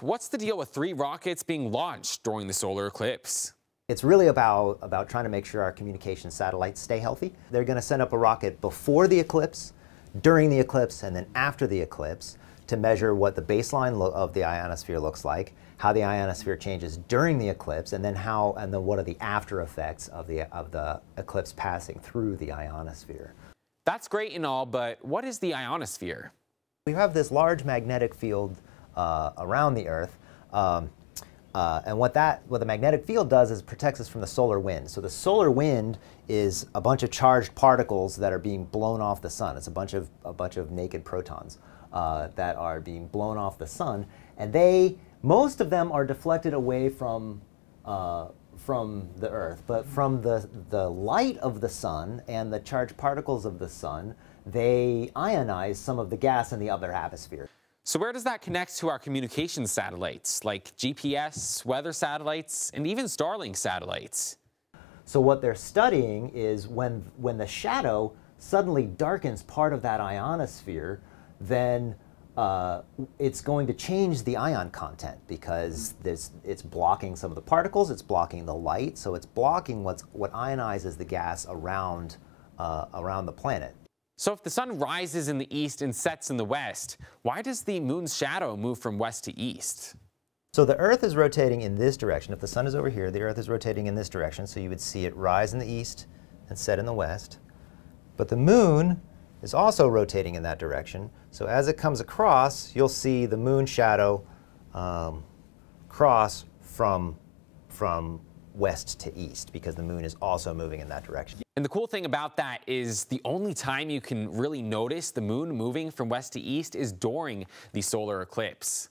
What's the deal with 3 rockets being launched during the solar eclipse? It's really about trying to make sure our communication satellites stay healthy. They're going to send up a rocket before the eclipse, during the eclipse, and then after the eclipse to measure what the baseline of the ionosphere looks like, how the ionosphere changes during the eclipse, and then what are the after effects of the eclipse passing through the ionosphere. That's great and all, but what is the ionosphere? We have this large magnetic field around the Earth. And what the magnetic field does is protects us from the solar wind. So the solar wind is a bunch of charged particles that are being blown off the sun. It's a bunch of naked protons that are being blown off the sun, and most of them are deflected away from the Earth. But from the light of the sun and the charged particles of the sun, they ionize some of the gas in the upper atmosphere. So where does that connect to our communications satellites, like GPS, weather satellites, and even Starlink satellites? So what they're studying is when the shadow suddenly darkens part of that ionosphere, then it's going to change the ion content because it's blocking some of the particles, it's blocking the light, so it's blocking what ionizes the gas around the planet. So if the sun rises in the east and sets in the west, why does the moon's shadow move from west to east? So the Earth is rotating in this direction. If the sun is over here, the Earth is rotating in this direction, so you would see it rise in the east and set in the west. But the moon is also rotating in that direction, so as it comes across, you'll see the moon shadow cross from west to east because the moon is also moving in that direction. And the cool thing about that is the only time you can really notice the moon moving from west to east is during the solar eclipse.